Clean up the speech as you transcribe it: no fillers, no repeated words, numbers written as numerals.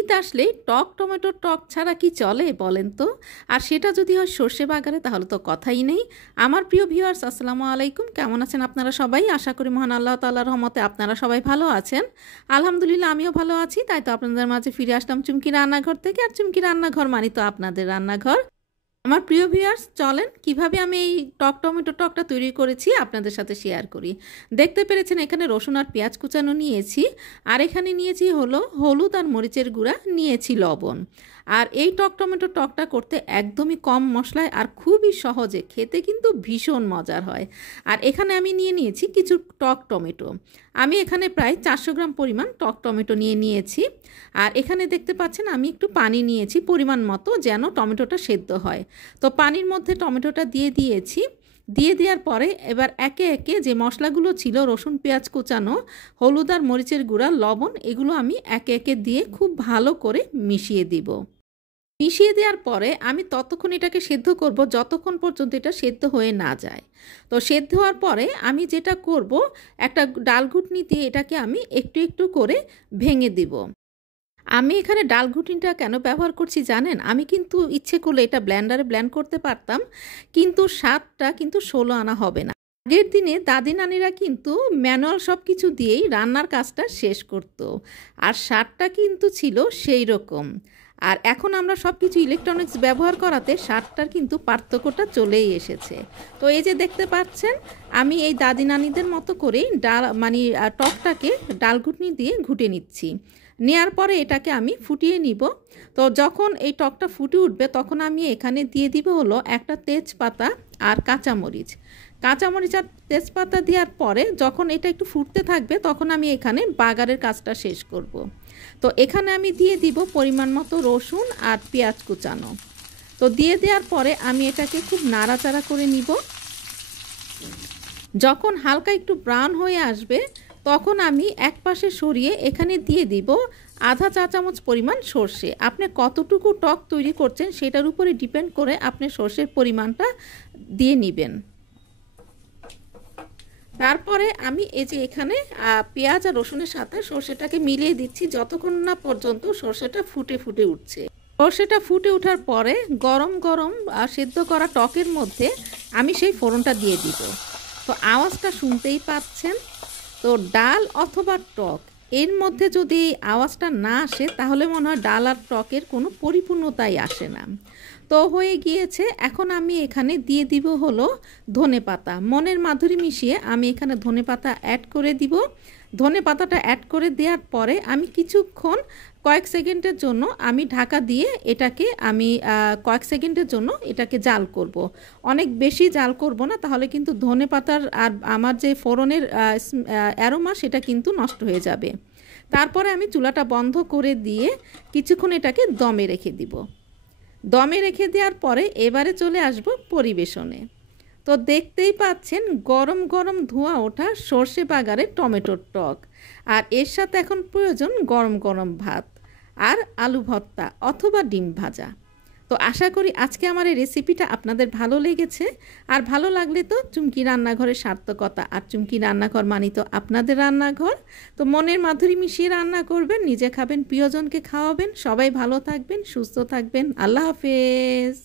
শীত আসলেই টক টমেটোর টক ছাড়া কি চলে বলেন তো? আর সেটা যদি হয় সর্ষে বাগারে তাহলে তো কথাই নেই। আমার প্রিয় ভিউয়ার্স, আসসালামু আলাইকুম। কেমন আছেন আপনারা সবাই? আশা করি মহান আল্লাহ তাআলার রহমতে আপনারা সবাই ভালো আছেন। আলহামদুলিল্লাহ আমিও ভালো আছি। তাই তো আপনাদের মাঝে ফিরে আসলাম চুমকি রান্নাঘর থেকে। আর চুমকি রান্নাঘর মানে তো আপনাদের রান্নাঘর। আমার প্রিয় ভিউয়ার্স, চলেন কিভাবে আমি এই টক টমেটো টকটা তৈরি করেছি আপনাদের সাথে শেয়ার করি। দেখতে পেরেছেন এখানে রসুন আর পেঁয়াজ কুচানো নিয়েছি, আর এখানে নিয়েছি হলো হলুদ আর মরিচের গুঁড়া, নিয়েছি লবণ। আর এই টক টমেটো টকটা করতে একদমই কম মশলায় আর খুবই সহজে, খেতে কিন্তু ভীষণ মজার হয়। আর এখানে আমি নিয়েছি কিছু টক টমেটো। আমি এখানে প্রায় 400 গ্রাম পরিমাণ টক টমেটো নিয়েছি। আর এখানে দেখতে পাচ্ছেন আমি একটু পানি নিয়েছি পরিমাণ মতো, যেন টমেটোটা সেদ্ধ হয়। তো পানির মধ্যে টমেটোটা দিয়েছি। দিয়ে দেওয়ার পরে এবার একে একে যে মশলাগুলো ছিল, রসুন পেঁয়াজ কুচানো, হলুদ আর মরিচের গুঁড়া, লবণ, এগুলো আমি একে একে দিয়ে খুব ভালো করে মিশিয়ে দিব। মিশিয়ে দেওয়ার পরে আমি ততক্ষণ এটাকে সেদ্ধ করব যতক্ষণ পর্যন্ত এটা সেদ্ধ হয়ে না যায়। তো সেদ্ধ হওয়ার পরে আমি যেটা করব, একটা ডাল ঘুটনি দিয়ে এটাকে আমি একটু একটু করে ভেঙে দিব। আমি এখানে ডাল ঘুটনিটা কেন ব্যবহার করছি জানেন? আমি কিন্তু ইচ্ছে করলে এটা ব্লেন্ডারে ব্লেন্ড করতে পারতাম, কিন্তু স্বাদটা কিন্তু 16 আনা হবে না। আগের দিনে দাদি নানিরা কিন্তু ম্যানুয়াল সব কিছু দিয়েই রান্নার কাজটা শেষ করতো, আর স্বাদটা কিন্তু ছিল সেই রকম। আর এখন আমরা সব কিছু ইলেকট্রনিক্স ব্যবহার করাতে স্বাদটার কিন্তু পার্থক্যটা চলেই এসেছে। তো এই যে দেখতে পাচ্ছেন, আমি এই দাদি নানিদের মতো করেই টকটাকে ডাল ঘুটনি দিয়ে ঘুটে নিচ্ছি। নেওয়ার পরে এটাকে আমি ফুটিয়ে নিব। তো যখন এই টকটা ফুটে উঠবে তখন আমি এখানে দিয়ে দিব হলো একটা তেজপাতা আর কাঁচামরিচ আর তেজপাতা দেওয়ার পরে যখন এটা একটু ফুটতে থাকবে তখন আমি এখানে বাগারের কাজটা শেষ করব। তো এখানে আমি দিয়ে দিব পরিমাণ মতো রসুন আর পেঁয়াজ কুচানো। তো দিয়ে দেওয়ার পরে আমি এটাকে খুব নাড়াচাড়া করে নিব। যখন হালকা একটু ব্রাউন হয়ে আসবে তখন আমি এক পাশে সরিয়ে এখানে দিয়ে দিব আধা চা চামচ পরিমাণ সর্ষে। আপনি কতটুকু টক তৈরি করছেন সেটার উপরে ডিপেন্ড করে আপনি সর্ষের পরিমাণটা দিয়ে নেবেন। তারপরে আমি এই যে এখানে পেঁয়াজ আর রসুনের সাথে সর্ষেটাকে মিলিয়ে দিচ্ছি যতক্ষণ না পর্যন্ত সর্ষেটা ফুটে উঠছে। সর্ষেটা ফুটে ওঠার পরে গরম গরম সেদ্ধ করা টকের মধ্যে আমি সেই ফোড়নটা দিয়ে দিব। তো আওয়াজটা শুনতেই পাচ্ছেন। তো ডাল অথবা টক এর মধ্যে যদি আওয়াজটা না আসে তাহলে মনে হয় ডাল আর টকের কোনো পরিপূর্ণতাই আসে না। তো হয়ে গিয়েছে। এখন আমি এখানে দিয়ে দিব হলো ধনেপাতা। মনের মাধুরী মিশিয়ে আমি এখানে ধনেপাতা অ্যাড করে দিব। ধনেপাতাটা অ্যাড করে দেওয়ার পরে আমি কিছুক্ষণ কয়েক সেকেন্ডের জন্য আমি ঢাকা দিয়ে এটাকে কয়েক সেকেন্ডের জন্য এটাকে জাল করব। অনেক বেশি জাল করব না, তাহলে কিন্তু ধনেপাতার আর আমার যে ফোড়নের অ্যারোমা সেটা কিন্তু নষ্ট হয়ে যাবে। তারপরে আমি চুলাটা বন্ধ করে দিয়ে কিছুক্ষণ এটাকে দমে রেখে দিব। দমে রেখে দেওয়ার পরে এবারে চলে আসব পরিবেশনে। তো দেখতেই পাচ্ছেন গরম গরম ধোঁয়া ওঠা সর্ষে বাগারে টমেটোর টক, আর এর সাথে এখন প্রয়োজন গরম গরম ভাত আর আলু ভর্তা অথবা ডিম ভাজা। তো আশা করি আজকে আমার এই রেসিপিটা আপনাদের ভালো লেগেছে। আর ভালো লাগলে তো চুমকি রান্নাঘরের সার্থকতা। আর চুমকি রান্নাঘর মানে তো আপনাদের রান্নাঘর। তো মনের মাধুরী মিশিয়ে রান্না করবেন, নিজে খাবেন, প্রিয়জনকে খাওয়াবেন। সবাই ভালো থাকবেন, সুস্থ থাকবেন। আল্লাহ হাফেজ।